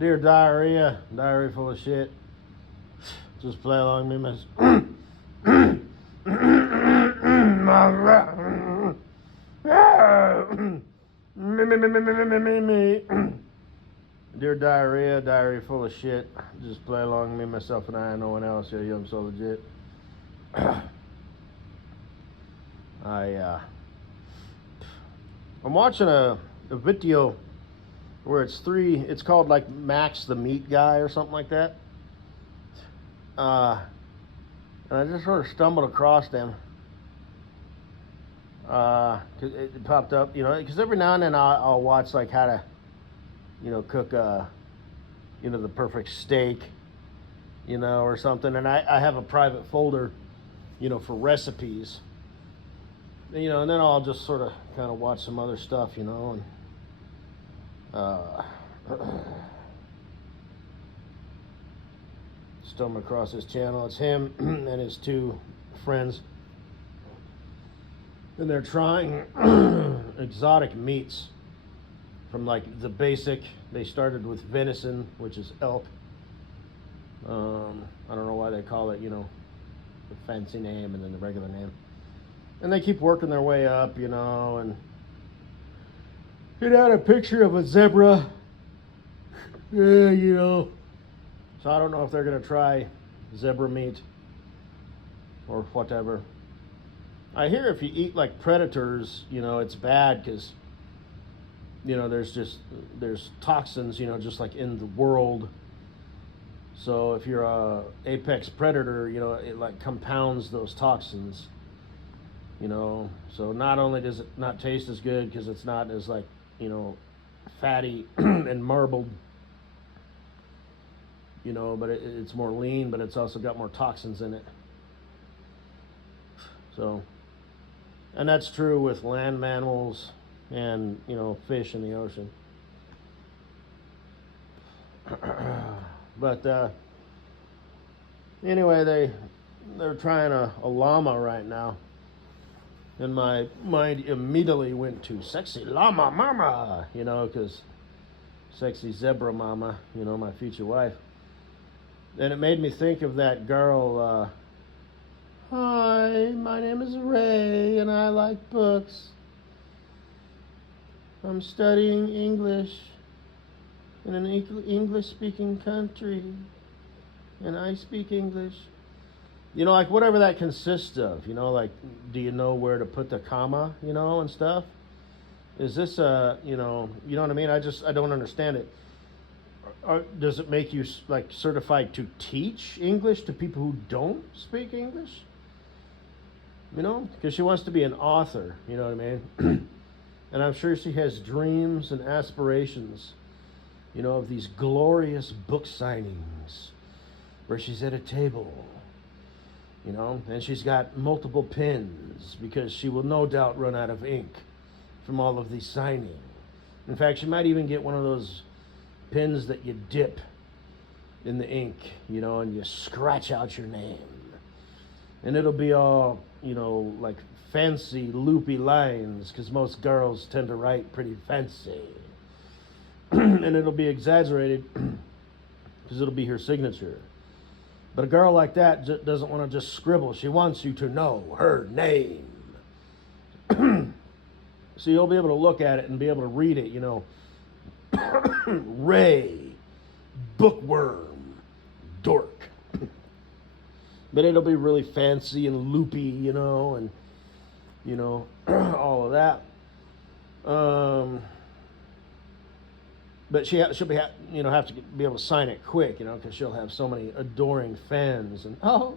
Dear diarrhea, diary full of shit. Just play along me, miss. Dear diarrhea, diary full of shit. Just play along me, myself, and I, and no one else. Yeah, I'm so legit. I'm watching a video where it's called like Max the Meat Guy or something like that. And I just sort of stumbled across them. 'Cause it popped up, because every now and then I'll watch like how to, cook, the perfect steak, or something. And I have a private folder, for recipes. And then I'll just sort of kind of watch some other stuff, and stumbled across his channel. It's him and his two friends, and they're trying exotic meats from like the basic. They started with venison, which is elk. I don't know why they call it, the fancy name and then the regular name. And they keep working their way up, and it had a picture of a zebra. Yeah, So I don't know if they're going to try zebra meat or whatever. I hear if you eat like predators, it's bad because, there's toxins, just like in the world. So if you're a apex predator, it like compounds those toxins. So not only does it not taste as good because it's not as like, fatty and marbled, but it's more lean, but it's also got more toxins in it. So, and that's true with land mammals and, fish in the ocean. But anyway, they're trying a llama right now. And my mind immediately went to sexy llama mama, because sexy zebra mama, my future wife. And it made me think of that girl, hi, my name is Ray, and I like books. I'm studying English in an English-speaking country, and I speak English. Like whatever that consists of, like, do you know where to put the comma, and stuff? Is this you know what I mean? I don't understand it. Does it make you like certified to teach English to people who don't speak English? Because she wants to be an author, you know what I mean? And I'm sure she has dreams and aspirations, of these glorious book signings where she's at a table. And she's got multiple pens because she will no doubt run out of ink from all of these signings. In fact, she might even get one of those pens that you dip in the ink, and you scratch out your name. And it'll be all, like fancy, loopy lines because most girls tend to write pretty fancy. And it'll be exaggerated because it'll be her signature. But a girl like that doesn't want to just scribble. She wants you to know her name. So you'll be able to look at it and be able to read it, Ray, bookworm, dork. But it'll be really fancy and loopy, and, all of that. But she'll be have to be able to sign it quick, because she'll have so many adoring fans. And I'm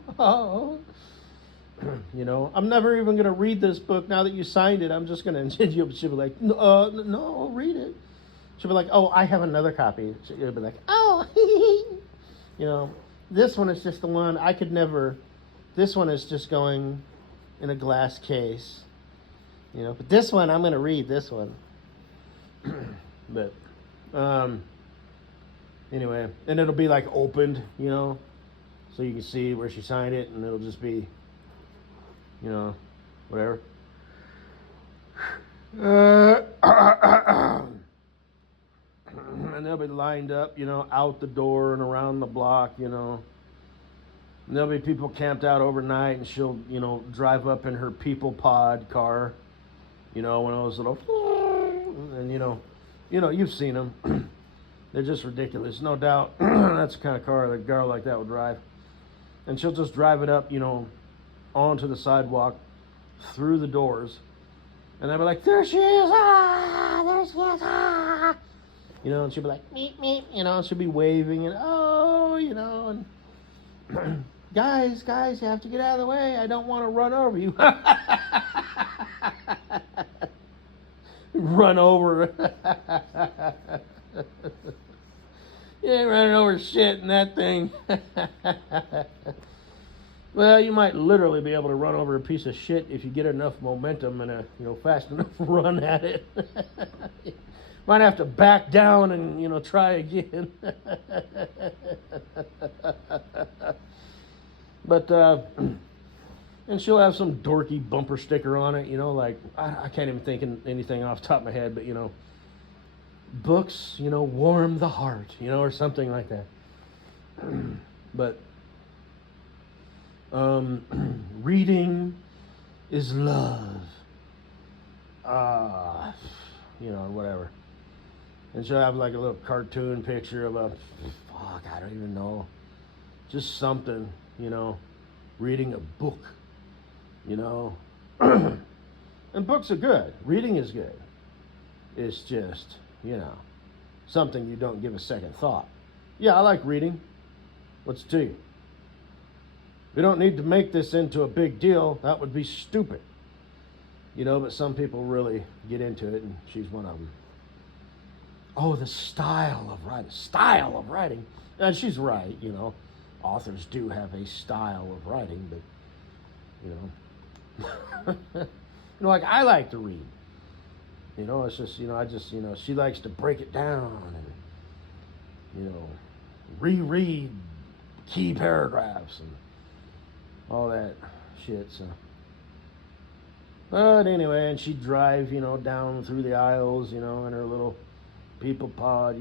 never even going to read this book now that you signed it. I'm just going to. She'll be like, no, read it. She'll be like, oh, I have another copy. She'll be like, oh, this one is just the one I could never. This one is just going in a glass case, But this one, I'm going to read this one. But. Anyway, and it'll be like opened, so you can see where she signed it, and it'll just be, whatever. and they'll be lined up, out the door and around the block, And there'll be people camped out overnight, and she'll, drive up in her people pod car, one of those little, and you've seen them. They're just ridiculous, no doubt. That's the kind of car that a girl like that would drive. And she'll just drive it up, onto the sidewalk, through the doors, and they'll be like, "There she is! Ah, there she is! Ah!" And she'll be like, "Meep meep," and she'll be waving, and and guys, you have to get out of the way. I don't want to run over you. Run over. You ain't running over shit in that thing. Well, you might literally be able to run over a piece of shit if you get enough momentum and a fast enough run at it. Might have to back down and try again. But and she'll have some dorky bumper sticker on it, like I can't even think of anything off the top of my head, but books, warm the heart, or something like that. But reading is love. Whatever. And she'll have like a little cartoon picture of I don't even know. Just something, reading a book, And books are good. Reading is good. It's just, something you don't give a second thought. Yeah, I like reading. What's to you? We don't need to make this into a big deal. That would be stupid. But some people really get into it, and she's one of them. Oh, the style of writing. Style of writing. And she's right, Authors do have a style of writing, but, like I like to read. It's just, she likes to break it down and, reread key paragraphs and all that shit, so. But anyway, and she'd drive, down through the aisles, in her little people pod,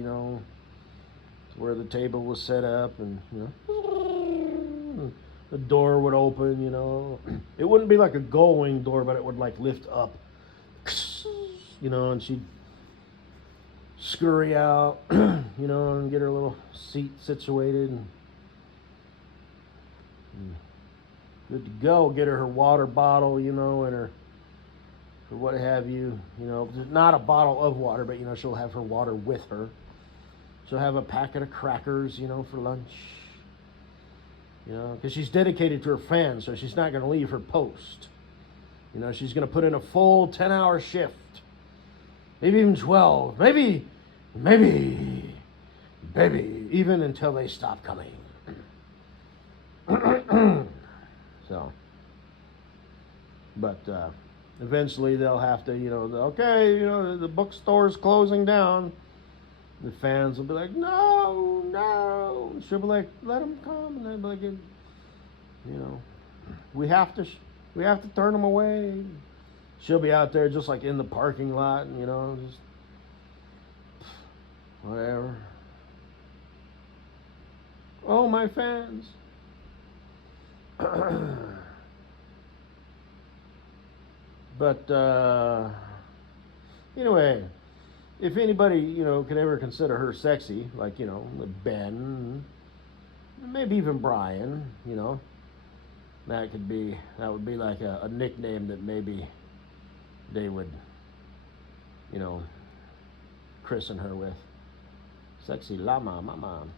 where the table was set up, and, the door would open, It wouldn't be like a gull-wing door, but it would, like, lift up, and she'd scurry out, and get her little seat situated, and good to go. Get her water bottle, and her what have you, not a bottle of water, but, she'll have her water with her. She'll have a packet of crackers, for lunch, because she's dedicated to her fans, so she's not going to leave her post. She's going to put in a full 10-hour shift, maybe even 12, maybe, even until they stop coming. So, but eventually they'll have to, okay, the bookstore's closing down. The fans will be like, no. And she'll be like, let them come. And they'll be like, we have to turn them away. She'll be out there just like in the parking lot, and, just whatever. Oh, my fans. But anyway, if anybody could ever consider her sexy, like Ben, maybe even Brian, that would be like a nickname that maybe they would christen her with. Sexy Llamuh-mawmuh.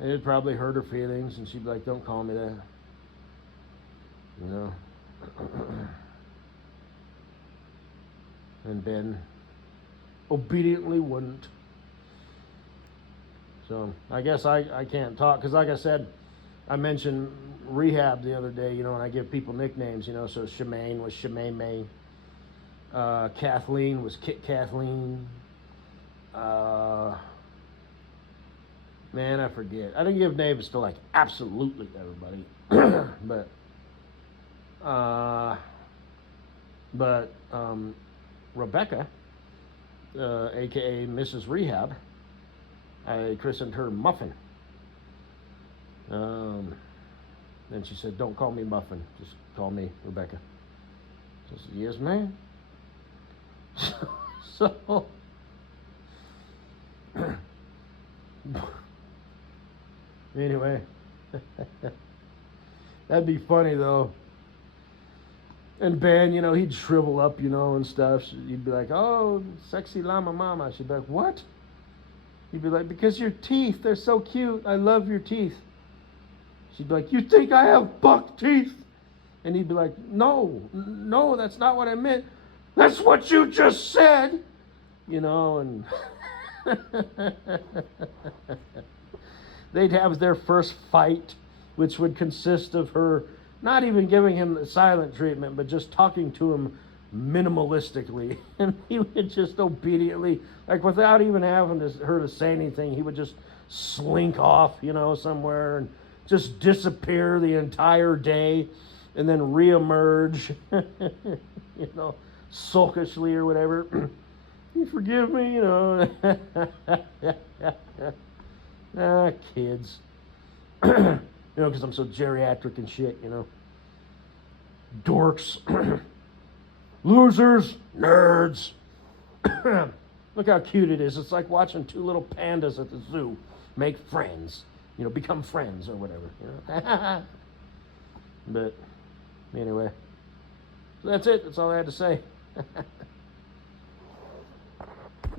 And it'd probably hurt her feelings, and she'd be like, don't call me that. And Ben obediently wouldn't. So I guess I can't talk, because like I said, I mentioned rehab the other day, and I give people nicknames, so Shemaine was Shemay-May. Kathleen was Kit Kathleen. Man, I forget. I didn't give names to like absolutely everybody, but Rebecca aka Mrs. Rehab. I christened her Muffin. Then she said, "Don't call me Muffin. Just call me Rebecca." So I said, "Yes, ma'am." So anyway, that'd be funny though. And Ben, he'd shrivel up, and stuff. He'd be like, "Oh, sexy llama mama." She'd be like, "What?" He'd be like, "Because your teeth, they're so cute. I love your teeth." She'd be like, "You think I have buck teeth?" And he'd be like, No, that's not what I meant." "That's what you just said." And they'd have their first fight, which would consist of her not even giving him the silent treatment, but just talking to him minimalistically. And he would just obediently, like without even having her to say anything, he would just slink off, somewhere and just disappear the entire day and then reemerge, sulkishly or whatever. "You forgive me," Kids. Because I'm so geriatric and shit, Dorks. Losers. Nerds. Look how cute it is. It's like watching two little pandas at the zoo make friends. Become friends or whatever, But anyway, so that's it. That's all I had to say.